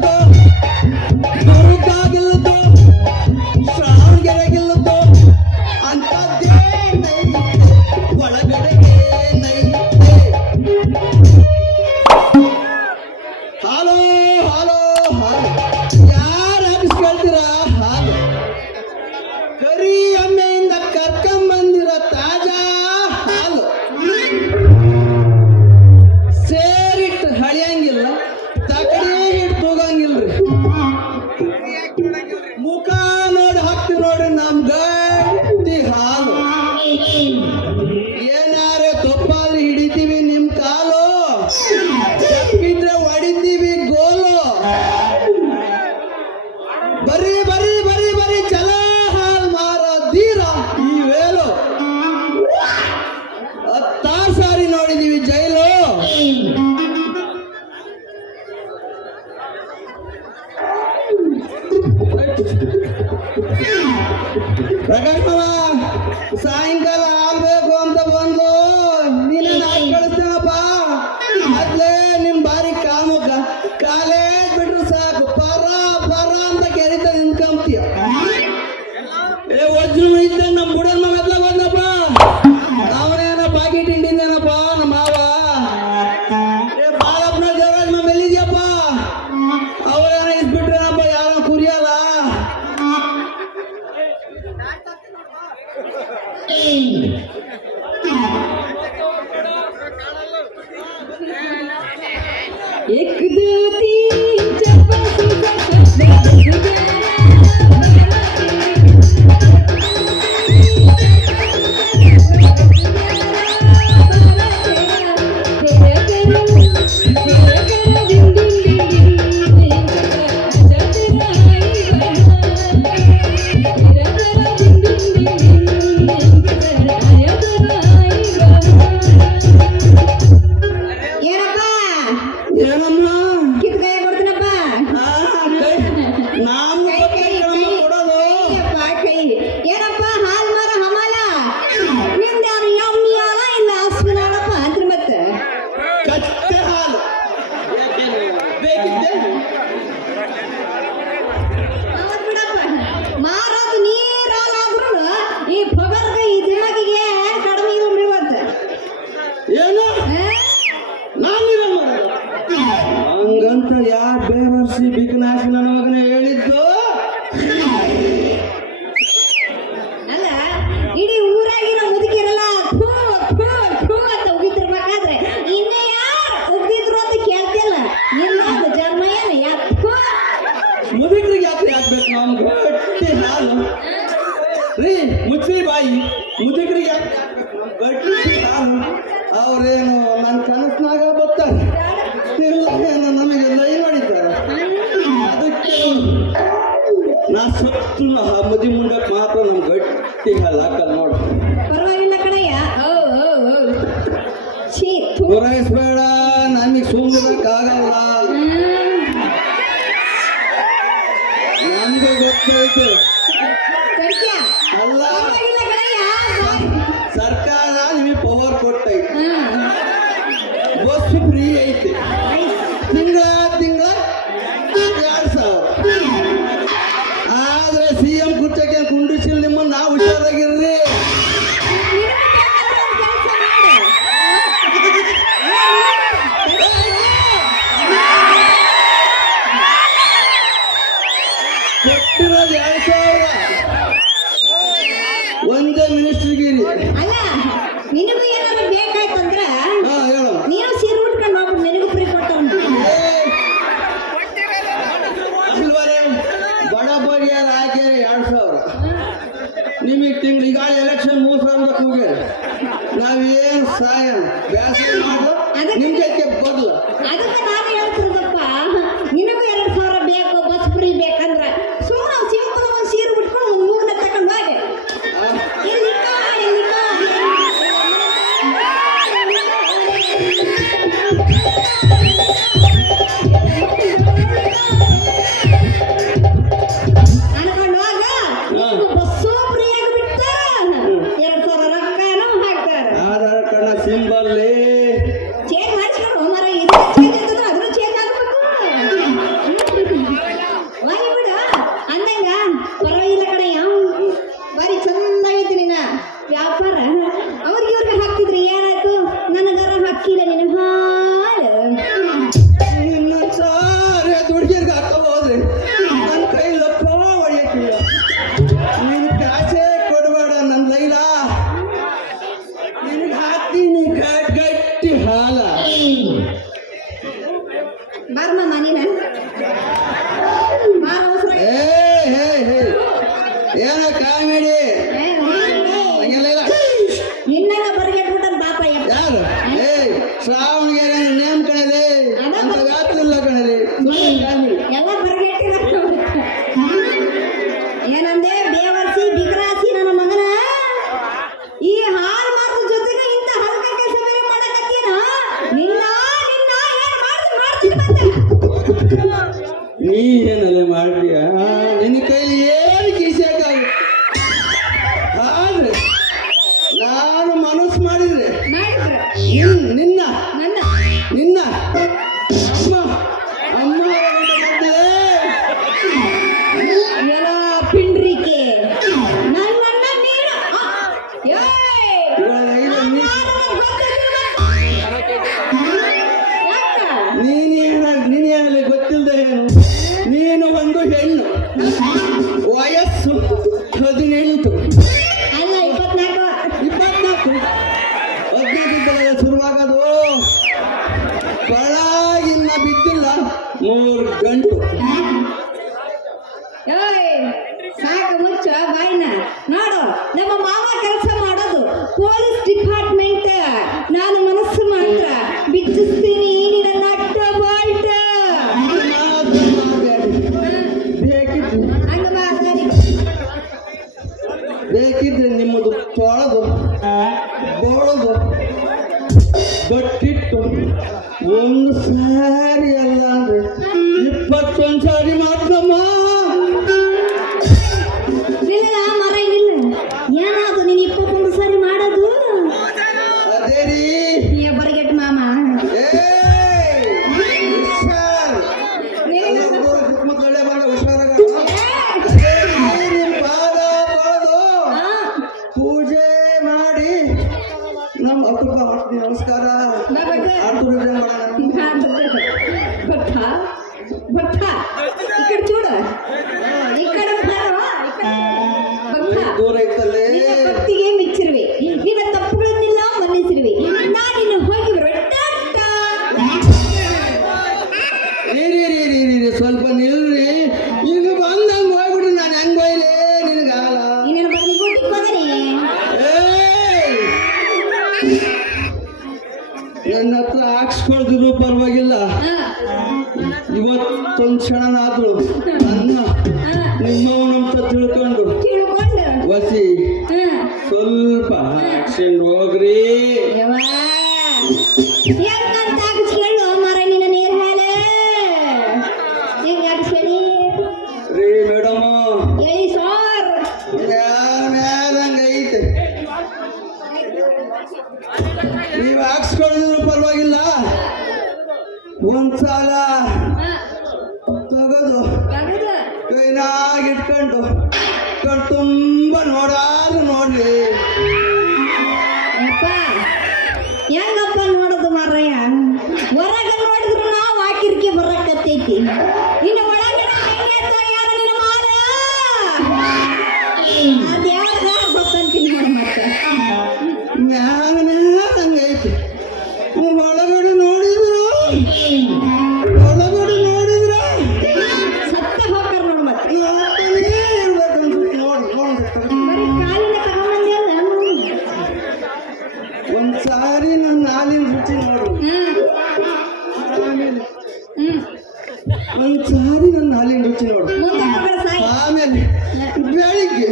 Go. एक दो तीन ನಾ ಸುತ್ತು ಮದಿ ಮುಂದಕ್ಕೆ ಮಾತ್ರ ನಮ್ ಗಟ್ಟಿ ಹಾಕಲ್ಲ ನೋಡ. ಪರವಾಗಿಲ್ಲ ಕಣಯ್ಯ. ಓ ಓ ಓ ಛೀ ಬೇಡ Let's go. ಏನು ಒಂದು ಹೆಣ್ಣು? ವಯಸ್ಸು ಹದಿನೆಂಟು. पत्थर इकड़ चूड़ ನನ್ನ ಹತ್ರ ಹಾಕ್ಸ್ಕೊಳ್ದ್ರು ಪರವಾಗಿಲ್ಲ. ಇವತ್ತೊಂದ್ ಕ್ಷಣ ಆದ್ರು ನನ್ನ ನಿಮ್ಮವನು ಅಂತ ತಿಳ್ಕೊಂಡು. ವಸಿ ಸ್ವಲ್ಪ ಆಕ್ಷನ್ ಹೋಗ್ರಿ. ಸಾಲ ತಗದು. ಕೈನಾಗಿಟ್ಕೊಂಡು ಕಣ್ ತುಂಬ ನೋಡಾರು ನೋಡ್ಲಿ. ಹೆಂಗಪ್ಪ ನೋಡೋದು ಮಾರಯ್ಯ? ಹೊರಗೆ ನೋಡಿದ್ರು ನಾವು ಹಾಕಿರ್ಕೆ ಬರಕತ್ತೈತಿ. ಇನ್ನು ಒಳಗಡೆ ಒಂದ್ಸಾರಿ ನನ್ನ ಹಾಲಿನ ರುಚಿ ನೋಡು ಆಮೇಲೆ. ಒಂದ್ ಸಾರಿ ನನ್ನ ಹಾಲಿನ ರುಚಿ ನೋಡು ಆಮೇಲೆ. ಬೆಳಿಗ್ಗೆ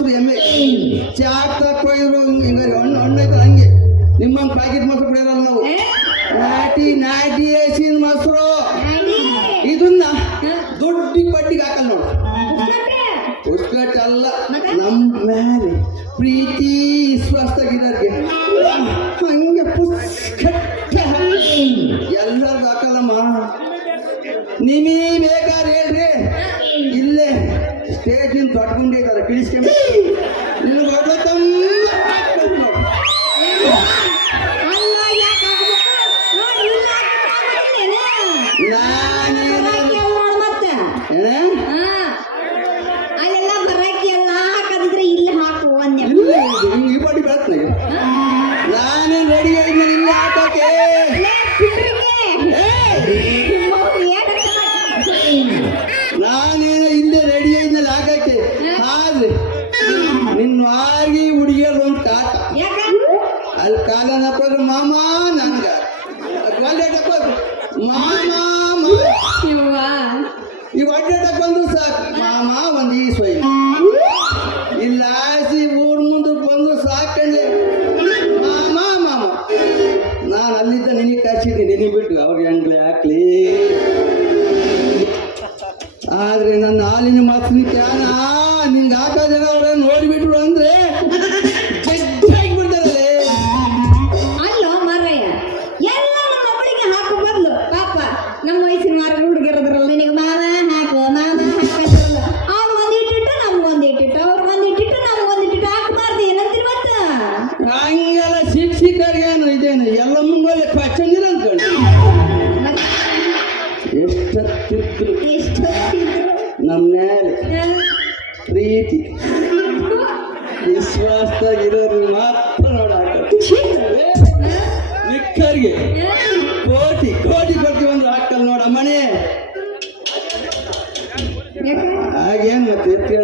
ಒಂದು ಎಮ್ಮೆ. ಚಾಕ್ ಹಿಂಗಾರಿ ಹಣ್ಣು ಹಣ್ಣು ಹಂಗೆ. ನಿಮ್ಮ ಪ್ಯಾಕೆಟ್ ಮಾತ್ರ ಪಡೆಯಲ್ಲ ನಾವು. ನಾಟಿ ನಾಟಿ 妈妈问你一 ನಮ್ಮ ಮೇಲೆ ಪ್ರೀತಿ. ಇರೋರು ಮಾತ್ರ ನೋಡಾಕ ಕೋಟಿ ಕೋಟಿ ಕೋಟಿ ಒಂದು ಹಾಕಲ್ ನೋಡ ಮನೆ ಹಾಗೇನು ಮತ್ತೆ ಎತ್ತಿ